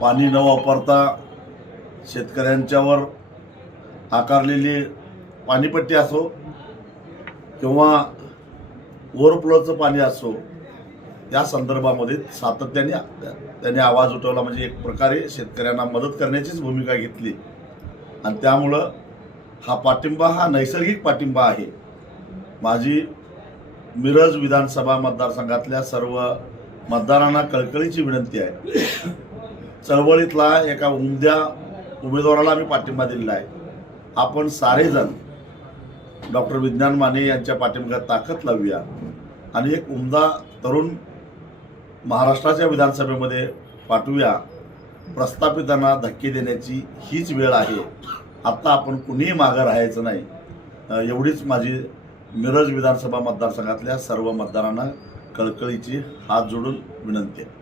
पाणी न वापरता शेतकऱ्यांच्यावर आकारलेली पाणीपट्टी असो किंवा ओव्हरफ्लोचं पाणी असो या संदर्भामध्ये सातत्याने त्यांनी आवाज उठवला. म्हणजे एक प्रकारे शेतकऱ्यांना मदत करण्याचीच भूमिका घेतली. आणि त्यामुळं हा पाठिंबा हा नैसर्गिक पाठिंबा आहे. माझी मिरज विधानसभा मतदारसंघातल्या सर्व मतदारांना कळकळीची विनंती आहे. चळवळीतला एका उमद्या उमेदवाराला आम्ही पाठिंबा दिलेला आहे. आपण सारेजण डॉक्टर विज्ञान माने यांच्या पाठिंब्यात ताकद लावूया. आणि एक उमदा तरुण महाराष्ट्राच्या विधानसभेमध्ये पाठवूया. प्रस्थापितांना धक्के देण्याची हीच वेळ आहे. आत्ता आपण कुणीही मागं राहायचं नाही. एवढीच माझी मिरज विधानसभा मतदारसंघातल्या सर्व मतदारांना कळकळीची हात जोडून विनंती आहे.